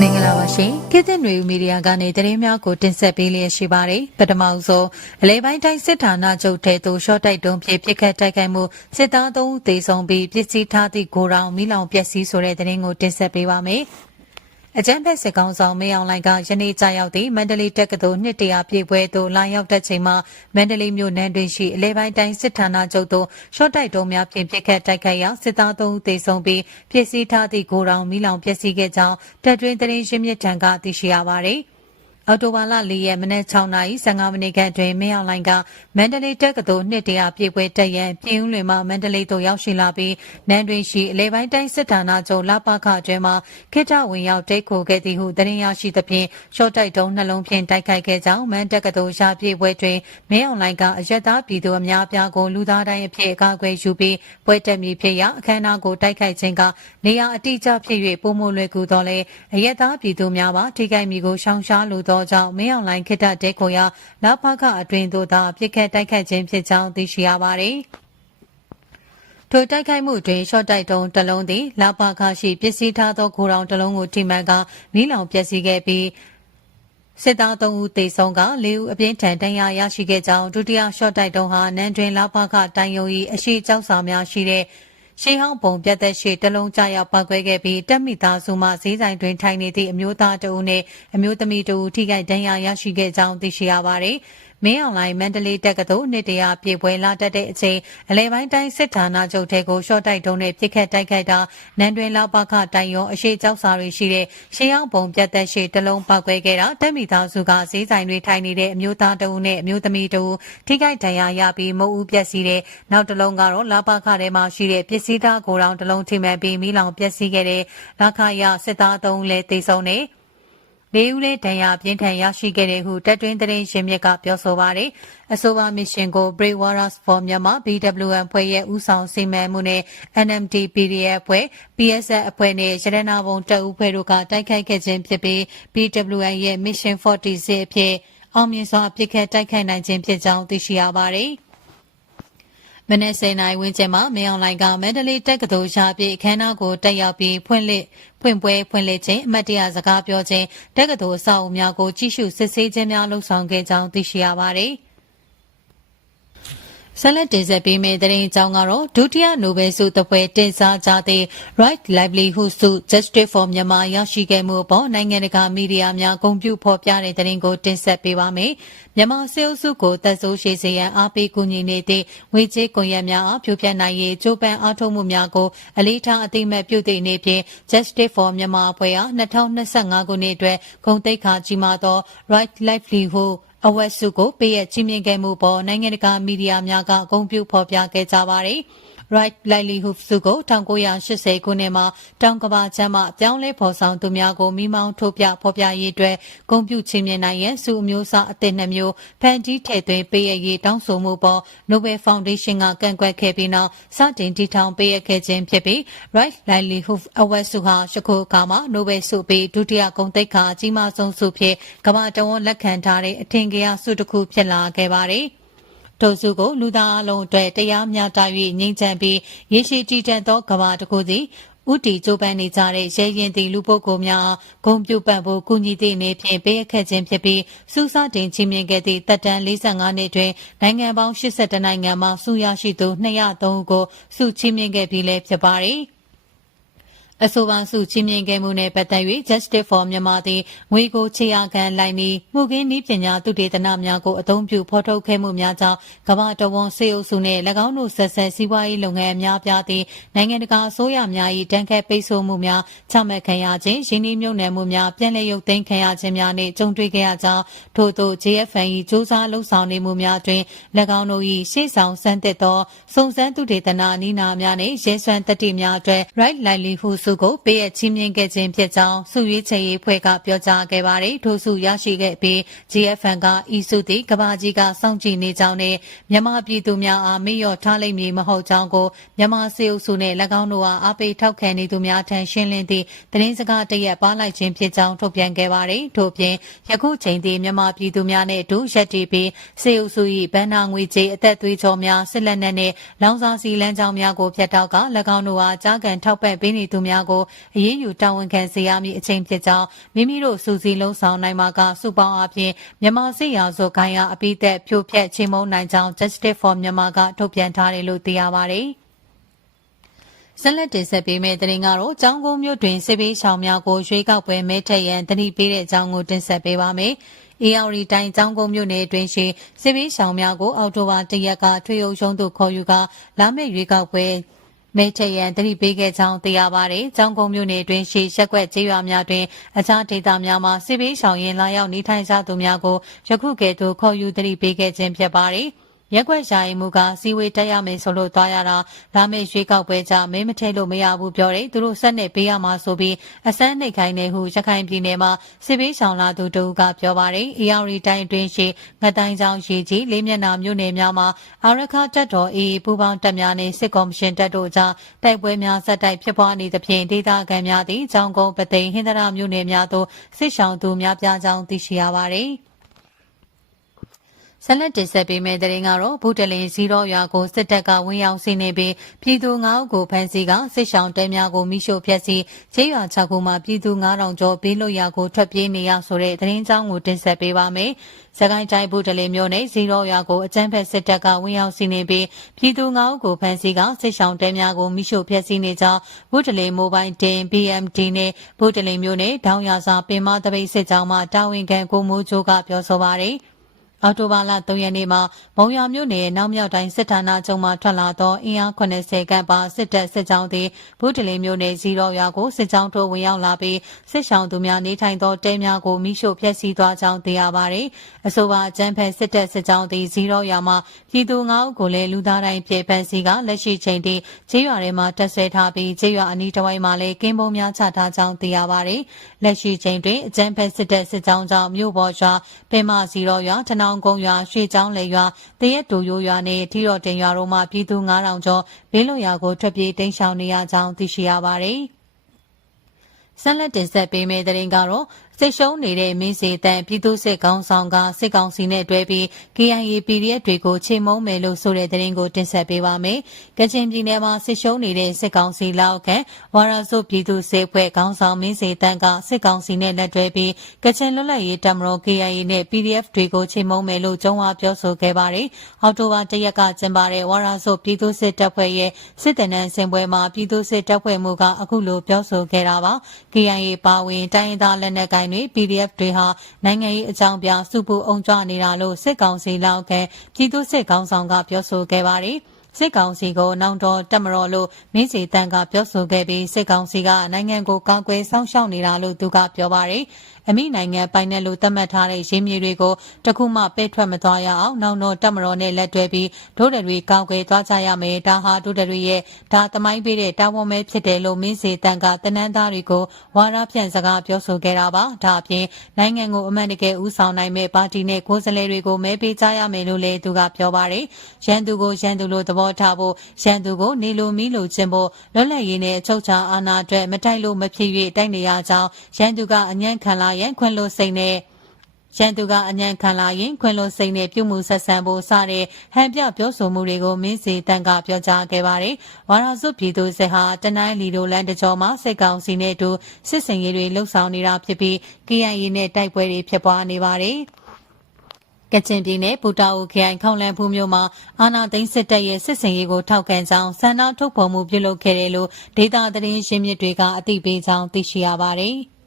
မင်္ဂလာပါရှင်ခေတ်သစ်ຫນွေဦးမီဒီယာကနေသတင်းများကိုတင်ဆက်ပေးလျက်ရှိပါတယ်ပထမဆုံးအလဲပိုင်းတိုင်းစစ်ဌာနချုပ်ထဲသို့ရှော့တိုက်တုံးဖြင့်ပြစ်ခတ်တိုက်ခိုက်မှုစစ်သားသုံးဦးသေဆုံးပြီးပစ္စည်းထားသည့်ဂိုရောင်မိလောင်ပျက်စီးဆိုတဲ့သတင်းကိုတင်ဆက်ပေးပါမယ် အကြံဖက်စစ်ကောင်ဆောင်မေအောင်လိုင်ကယနေ့ကြာရောက်သည့်မန္တလေးတက္ကသိုလ်နှစ်တရာပြည့်ပွဲသို့လာရောက်တဲ့ချိန်မှာမန္တလေးမြို့နယ်တွင်ရှိအလဲပိုင်းတိုင်းစစ်ဌာနချုပ်သို့ရှော့တိုက်တုံးများဖြင့်ပြစ်ခတ်တိုက်ခိုက်ရာစစ်သားသုံးဦးသေဆုံးပြီးပစ္စည်းထားသည့်ဂိုရောင်မိလောင်ပျက်စီးခဲ့ကြောင်းတပ်တွင်းသတင်းရှင်းမြစ်ထံကသိရှိရပါသည်။ အော်တိုဘာလ၄ရက်မနက်6နာရီ15မိနစ်ခန့်တွင်မင်းအောင်လိုင်ကမန္တလေးတက္ကသိုလ်နှစ်တရာပြည့်ပွဲတက်ရန်ပြည်ဦးလွင်မှမန္တလေးသို့ရောက်ရှိလာပြီးနန်းတွင်ရှိအလဲပိုင်းတိုင်းစစ်ဌာနချုပ်လပခအတွင်းမှခိတဝင်ရောက်တိတ်ခိုခဲ့သည်ဟုသတင်းရရှိသဖြင့်ရှော့တိုက်တုံးနှလုံးဖြင့်တိုက်ခိုက်ခဲ့ကြောင်းမန်တက္ကသိုလ်ရှားပြည့်ပွဲတွင်မင်းအောင်လိုင်ကအရက်သားပြည်သူအများပြားကိုလူသားတိုင်းအဖြစ်အကာအကွယ်ယူပြီးပွဲတက်မည်ဖြစ်ရာအခမ်းအနားကိုတိုက်ခိုက်ခြင်းကနေရာအတိအကျဖြစ်၍ပုံမလွယ်ကူတော့လေအရက်သားပြည်သူများပါထိခိုက်မည်ကိုရှောင်ရှားလိုသောကြောင့်မင်းအောင်လိုင်ခိတတဲကိုရနောက်ဖကအတွင်သို့သာပြစ်ခတ်တိုက်ခတ်ခြင်းဖြစ်ကြောင်းသိရှိရပါသည်ထိုတိုက်ခိုက်မှုတွင်ရှော့တိုက်တုံးတလုံးသည်လာပါခရှိပစ္စည်းထားသောဂိုရောင်တလုံးကိုထိမှန်ကမီးလောင်ပျက်စီးခဲ့ပြီးစစ်သား3ဦးသေဆုံးက4ဦးအပြင်းထန်ဒဏ်ရာရရှိခဲ့ကြောင်းဒုတိယရှော့တိုက်တုံးဟာနန်းတွင်လာပါခတိုင်ယုံ၏အရှိကြောက်စာများရှိတဲ့ ရှေးဟောင်းပုံပြတ်သက်ရှိတလုံးကြရောက်ပောက်ကွဲခဲ့ပြီးတက်မိသားစုမှဈေးဆိုင်တွင်ထိုင်နေသည့်အမျိုးသားတဦးနှင့်အမျိုးသမီးတဦးထိခိုက်ဒဏ်ရာရရှိခဲ့ကြောင်းသိရှိရပါသည်။ မင်းအောင်လိုင်မန္တလေးတက္ကသိုလ်နှစ်တရာပြေပွဲလာတက်တဲ့အချိန်အလဲပိုင်းတိုင်းစစ်ဌာနချုပ်ထဲကိုရှော့တိုက်တုံးနဲ့ပြစ်ခတ်တိုက်ခိုက်တာနန်းတွင်လောက်ပခတိုင်ရုံအရှိကြောက်စာတွေရှိတဲ့ရှေးအောင်ပုံပြတ်သက်ရှိတလုံးပောက်ကွဲခဲ့တာတက်မိသားစုကဈေးဆိုင်တွေထိုင်နေတဲ့အမျိုးသားတဦးနဲ့အမျိုးသမီးတဦးထိခိုက်ဒဏ်ရာရပြီးမုံဦးပျက်စီးတဲ့နောက်တလုံးကတော့လာပခထဲမှာရှိတဲ့ပစ္စည်းသားကိုယ်တော်တလုံးထိမှန်ပြီးမိလောင်ပျက်စီးခဲ့တဲ့လာခရစစ်သားသုံးလည်းတိတ်ဆုံးနေ လေးဦးလေးဒဏ်ရာပြင်းထန်ရရှိခဲ့တဲ့ဟုတက်တွင်းသတင်းရှင်မြစ်ကပြောဆိုပါတယ်။အဆိုပါမစ်ရှင်ကို Brave Warriors for Myanmar BWN ဖွဲ့ရဲ့ဦးဆောင်စီမံမှုနဲ့ NMD PDF ဖွဲ့ PSF အဖွဲ့နဲ့ရတနာဘုံတပ်ဦးဖွဲ့တို့ကတိုက်ခိုက်ခဲ့ခြင်းဖြစ်ပြီး BWN ရဲ့ Mission 46အဖြစ်အောင်မြင်စွာပြစ်ခတ်တိုက်ခိုက်နိုင်ခြင်းဖြစ်ကြောင်းသိရှိရပါတယ်။ မနက်10:00နာရီဝန်းကျင်မှာမင်းအောင်လိုင်ကမန္တလေးတက္ကသိုလ်ရာပြည့်အခမ်းအနားကိုတက်ရောက်ပြီးဖွင့်လှစ်ဖွင့်ပွဲဖွင့်လှစ်ခြင်းအမတ်တရစကားပြောခြင်းတက္ကသိုလ်အဆောက်အဦများကိုကြီးစုစစ်ဆေးခြင်းများလှုံ့ဆော်ခဲ့ကြောင်းသိရှိရပါတယ်။ ဆက်လက်တင်ဆက်ပေးမယ့်သတင်းအကြောင်းကတော့ဒုတိယနိုဘယ်ဆုသပွဲတင်စားကြသည့် Right Livelihood ဆု Justice for Myanmar ရရှိခဲ့မှုအပေါ်နိုင်ငံတကာမီဒီယာများဂုဏ်ပြုဖော်ပြတဲ့သတင်းကိုတင်ဆက်ပေးပါမယ်။မြန်မာစေအုပ်စုကိုတပ်ဆိုးရှိစေရန်အားပေးကူညီနေသည့်ဝေချေကွန်ရက်များအားဖြိုဖျက်နိုင်ရေးကြိုးပမ်းအားထုတ်မှုများကိုအလေးထားအသိမဲ့ပြုသည့်အနေဖြင့် Justice for Myanmar အဖွဲ့အား2025ခုနှစ်အတွက်ဂုဏ်သိက္ခာကြီးမားသော Right Livelihood အဝက်စုကိုပေးရချင်းမြင့်ခဲ့မှုပေါ်နိုင်ငံတကာမီဒီယာများကဂုဏ်ပြုဖော်ပြခဲ့ကြပါတယ်။ Right Livelihood စုကို1980ခုနှစ်မှာတောင်ကဘာချမ်းမှပြောင်းလဲဖော်ဆောင်သူများကိုမိမောင်းထုတ်ပြဖော်ပြရေးအတွက်ဂုဏ်ပြုချီးမြှင့်နိုင်ရန်စုအမျိုးအစားအသစ်နှမျိုးဖန်တီးထည့်သွင်းပေးရရေးတောင်းဆိုမှုပေါ် Nobel Foundation ကကန့်ကွက်ခဲ့ပြီးနောက်စတင်တည်ထောင်ပေးရခဲ့ခြင်းဖြစ်ပြီး Right Livelihood Award စုဟာယခုအခါမှာ Nobel ဆုပေးဒုတိယဂုဏ်သိက္ခာအကြီးမားဆုံးဆုဖြင့်ကမ္ဘာတဝန်းလက်ခံထားတဲ့အထင်ကရဆုတစ်ခုဖြစ်လာခဲ့ပါတယ်။ ထိုစုကိုလူသားအလုံးအတွက်တရားမျှတ၍ငြိမ်းချမ်းပြီးရေရှည်တည်တံ့သောကဘာတစ်ခုစီဥတီကြိုးပမ်းနေကြတဲ့ရဲရင်တီလူပုဂ္ဂိုလ်များဂုံပြုတ်ပတ်ဖို့ကုညီသည့်အနေဖြင့်ပေးအခက်ခြင်းဖြစ်ပြီးစူးစတင်ချင်းမြင်ခဲ့သည့်တက်တန်း45နှစ်တွင်နိုင်ငံပေါင်း82နိုင်ငံမှစုရရှိသူ203ဦးကိုစုချင်းမြင်ခဲ့ပြီးလည်းဖြစ်ပါသည်။ အဆိုပါစုချင်းမြင်ခဲ့မှုနဲ့ပတ်သက်၍ Justice for Myanmar သည်ငွေကိုချေရခံလိုက်ပြီးမှုခင်းနည်းပညာသုတေသနများကိုအသုံးပြုဖော်ထုတ်ခဲ့မှုများကြောင့်ကမ္ဘာတော်ဝန်စေအုပ်စုနှင့်၎င်းတို့ဆက်ဆက်စီးပွားရေးလုပ်ငန်းများပြားသည့်နိုင်ငံတကာအစိုးရများ၏တန်ခတ်ပိတ်ဆို့မှုများချမှတ်ခံရခြင်းရင်းနှီးမြှုပ်နှံမှုများပြန်လည်ရုပ်သိမ်းခံရခြင်းများနှင့်ကြုံတွေ့ခဲ့ရကြောင်းထို့သို့ JFN ၏စ조사လှုပ်ဆောင်နေမှုများတွင်၎င်းတို့၏ရှေ့ဆောင်စံသစ်သောစုံစမ်းသုတေသနနီးနာများနှင့်ရဲစွမ်းတတိများအတွက် Right Livelihood စုကိုပေးအပ်ချင်းမြင့်ခဲ့ခြင်းဖြစ်ကြောင်းစုရွေးချယ်ရေးဖွဲ့ကပြောကြားခဲ့ပါတယ်ထို့စုရရှိခဲ့ပြီး GFN ကဤစုသည်ကဘာကြီးကစောင့်ကြည့်နေကြောင်းနဲ့မြန်မာပြည်သူများအားမေ့လျော့ထားလိမ့်မည်မဟုတ်ကြောင်းကိုမြန်မာစေအုပ်စုနဲ့၎င်းတို့အားအပိထောက်ခံနေသူများထံရှင်းလင်းသည့်သတင်းစကားတရက်ပါလိုက်ခြင်းဖြစ်ကြောင်းထုတ်ပြန်ခဲ့ပါတယ်ထို့ပြင်ယခုချိန်သည်မြန်မာပြည်သူများနဲ့အတူရက်တည်ပြီးစေအုပ်စု၏ဗန္နာငွေကြေးအသက်သွေးကြောများစစ်လက်နက်နှင့်လောင်စာစီလမ်းကြောင်းများကိုဖျက်တောက်က၎င်းတို့အားကြားကန်ထောက်ပံ့ပေးနေသူများများကိုအရေးယူတာဝန်ခံစေရမည့်အချိန်ဖြစ်ကြောင်းမိမိတို့စူးစီးလုံးဆောင်နိုင်မှာကစုပေါင်းအပြင်မြန်မာစစ်ရာဇဝခိုင်ရာအပိသက်ဖြိုဖျက်ချင်းမုံနိုင်ကြောင်း Justice for Myanmar ကထုတ်ပြန်ထားတယ်လို့သိရပါတယ်။ဆက်လက်တင်ဆက်ပေးမယ့်သတင်းကတော့ကျောင်းကုန်းမြို့တွင်စစ်ပေးရှောင်များကိုရွေးကောက်ပွဲမဲထက်ရန်တတိပေးတဲ့အကြောင်းကိုတင်ဆက်ပေးပါမယ်။ AR တိုင်းကျောင်းကုန်းမြို့နယ်တွင်ရှိစစ်ပေးရှောင်များကိုအောက်တိုဘာ၁ရက်ကထွေအုပ်ရုံးသို့ခေါ်ယူကာလာမယ့်ရွေးကောက်ပွဲ မဲချရန်တတိပေးခဲ့ကြောင်းသိရပါတယ်။ကျောင်းကုန်းမြို့နယ်တွင်ရှိရက်ကွက်ကျေးရွာများတွင်အခြားဒေသများမှာစစ်ပေးရှောင်ရင်လာရောက်နေထိုင်ကြသူများကိုယခုကဲ့သို့ခေါ်ယူတတိပေးခဲ့ခြင်းဖြစ်ပါတယ်။ ရက်ွက်ရှာရင်မူကစီဝေးတက်ရမယ်ဆိုလို့သွားရတာလာမယ့်ရွေးကောက်ပွဲကြမင်းမထဲလို့မရဘူးပြောတယ်သူတို့ဆက်နေပေးရမှာဆိုပြီးအစမ်းနှိတ်ခိုင်းနေဟုရခိုင်ပြည်နယ်မှာစစ်ပေးဆောင်လာသူတို့ကပြောပါတယ်။ AR တိုင်းတွင်ရှိငတိုင်းချောင်းရှိကြီးလေးမျက်နှာမြို့နယ်များမှာအာရခတက်တော်အေးပူပေါင်းတပ်များနှင့်စစ်ကော်မရှင်တပ်တို့ကြားတိုက်ပွဲများဆက်တိုက်ဖြစ်ပွားနေသဖြင့်ဒေသခံများသည့်ကျောင်းကုန်းပသိမ်ဟင်္ဒရာမြို့နယ်များသို့စစ်ဆောင်သူများပြားကြောင်းသိရှိရပါတယ်။ ဆက်လက်တင်ဆက်ပေးမယ့်သတင်းကတော့ဗုဒ္ဓလင်ဇီရောရွာကိုစစ်တပ်ကဝင်ရောက်စီးနေပြီးပြည်သူ9ဦးကိုဖမ်းဆီးကစစ်ဆောင်တဲများကိုမိရှို့ဖျက်ဆီးခြေရွာ6ခုမှာပြည်သူ9000ကျော်ဘေးလွတ်ရာကိုထွက်ပြေးနေရဆိုတဲ့သတင်းကြောင်းကိုတင်ဆက်ပေးပါမယ်။စကိုင်းတိုင်းဗုဒ္ဓလင်မြို့နယ်ဇီရောရွာကိုအကြမ်းဖက်စစ်တပ်ကဝင်ရောက်စီးနေပြီးပြည်သူ9ဦးကိုဖမ်းဆီးကစစ်ဆောင်တဲများကိုမိရှို့ဖျက်ဆီးနေကြောင်းဗုဒ္ဓလင်မိုဘိုင်းတင် BMD နဲ့ဗုဒ္ဓလင်မြို့နယ်ဒေါင်းရစာပင်မတပိတ်စစ်ကြောင်းမှတာဝန်ခံကိုမိုးချိုးကပြောဆိုပါတယ်။ အော်တိုဘာလ3ရက်နေ့မှာမုံရမြို့နယ်နောက်မြောက်တိုင်းစစ်ဌာနချုပ်မှထွက်လာသောအင်အား80ခန့်ပါစစ်တပ်စစ်ကြောင်းသည်ဘုဒ္ဓလီမြို့နယ်ဇီရောရွာကိုစစ်ကြောင်းထိုးဝင်ရောက်လာပြီးစစ်ဆောင်သူများနေထိုင်သောတဲများကိုမိရှို့ဖျက်ဆီးသွားကြောင်းသိရပါသည်။အဆိုပါအကြမ်းဖက်စစ်တပ်စစ်ကြောင်းသည်ဇီရောရွာမှာပြည်သူ9ဦးကိုလည်းလူသားတိုင်းပြေပန်းစီကလက်ရှိချိန်ထိခြေရွာထဲမှာတက်ဆွဲထားပြီးခြေရွာအနီးတစ်ဝိုက်မှာလည်းကင်းပုံးများချထားကြောင်းသိရပါသည်။လက်ရှိချိန်တွင်အကြမ်းဖက်စစ်တပ်စစ်ကြောင်းကြောင့်မြို့ပေါ်ရွာပင်မဇီရောရွာထနောင်ကုန်းရွာရွှေချောင်းလေရွာတရက်တူရိုးရွာနဲ့ထီတော်တင်ရွာတို့မှပြည်သူ9000ကျော်ဘေးလွတ်ရာကိုထွက်ပြေးတိမ်းရှောင်နေရကြောင်းသိရှိရပါတယ်။ဆက်လက်တင်ဆက်ပေးမယ့်သတင်းကတော့ စစ်ရှုံးနေတဲ့မင်းစီတန်ပြည်သူစစ်ကောင်းဆောင်ကစစ်ကောင်စီနဲ့တွဲပြီး KIA PDF တွေကိုချိန်မုံမယ်လို့ဆိုတဲ့သတင်းကိုတင်ဆက်ပေးပါမယ်။ကချင်ပြည်နယ်မှာစစ်ရှုံးနေတဲ့စစ်ကောင်စီလောက်ခံဝါရစုပြည်သူစစ်ဖွဲ့ကောင်းဆောင်မင်းစီတန်ကစစ်ကောင်စီနဲ့လက်တွဲပြီးကချင်လွတ်လပ်ရေးတပ်မတော် KIA နဲ့ PDF တွေကိုချိန်မုံမယ်လို့ကျုံးဝါပြောဆိုခဲ့ပါတယ်။အောက်တိုဘာ၁ရက်ကကျင်းပတဲ့ဝါရစုပြည်သူစစ်တပ်ဖွဲ့ရဲ့စစ်တနန်းစင်ပွဲမှာပြည်သူစစ်တပ်ဖွဲ့မှုကအခုလိုပြောဆိုခဲ့တာပါ။ KIA ပါဝင်တိုင်းရင်းသားလက်နက်ကိုင်တွေ PDF တွေဟာနိုင်ငံရေးအကြောင်းပြစုပူအောင်ကြနေတာလို့စစ်ကောင်စီလောက်ခံပြည်သူစစ်ကောင်ဆောင်ကပြောဆိုခဲ့ပါတယ် စစ်ကောင်စီကိုနောင်တော်တက်မတော်လို့မင်းစီတန်ကပြောဆိုခဲ့ပြီးစစ်ကောင်စီကနိုင်ငံကိုကာကွယ်ဆောင်ရှောက်နေတာလို့သူကပြောပါတယ်အမိနိုင်ငံပိုင်နယ်လို့သတ်မှတ်ထားတဲ့ရင်းမြေတွေကိုတခုမှပဲ့ထွက်မသွားရအောင်နောင်တော်တက်မတော်နဲ့လက်တွဲပြီးဒုဒတွေကောက်ွယ်သွားကြရမယ်ဒါဟာဒုဒတွေရဲ့ဒါသမိုင်းပေးတဲ့တာဝန်ပဲဖြစ်တယ်လို့မင်းစီတန်ကတနန်းသားတွေကိုဝါရဖြန့်စကားပြောဆိုခဲ့တာပါဒါအပြင်နိုင်ငံကိုအမှန်တကယ်ဦးဆောင်နိုင်မဲ့ပါတီနဲ့ကိုယ်စားလှယ်တွေကိုမဲပေးကြရမယ်လို့လည်းသူကပြောပါတယ်ရန်သူကိုရန်သူလို့သဘောထားဖို့ရန်သူကိုနေလိုမီလိုခြင်းဖို့လွတ်လပ်ရေးနဲ့အချုပ်ချာအာဏာအတွက်မတိုက်လို့မဖြစ်၍တိုက်နေရကြောင်းရန်သူကအညံ့ခံလာရန်ခွင့်လို့စိတ်နဲ့ရန်သူကအညံခံလာရင်ခွင်လိုစိတ်နဲ့ပြုမှုဆက်ဆံဖို့စတဲ့ဟန်ပြပြောဆိုမှုတွေကိုမင်းစီတန်ကပြောကြားခဲ့ပါတယ်။ဝါရာစုပြည်သူစစ်ဟာတနိုင်းလီလိုလန်တကြောမှာစစ်ကောင်စီနဲ့အတူစစ်စင်ရေးတွေလှုပ်ဆောင်နေတာဖြစ်ပြီး KIA နဲ့တိုက်ပွဲတွေဖြစ်ပွားနေပါတယ်။ ကချင်ပြည်နယ်ပူတာအိုခရိုင်ခေါလန်ဖူးမြို့မှာအာနာသိန်းစစ်တပ်ရဲ့စစ်စင်ရေးကိုထောက်ခံကြောင်းဆန္ဒထုတ်ဖော်မှုပြုလုပ်ခဲ့တယ်လို့ဒေတာသတင်းရင်းမြစ်တွေကအသိပေးကြောင်းသိရှိရပါတယ်။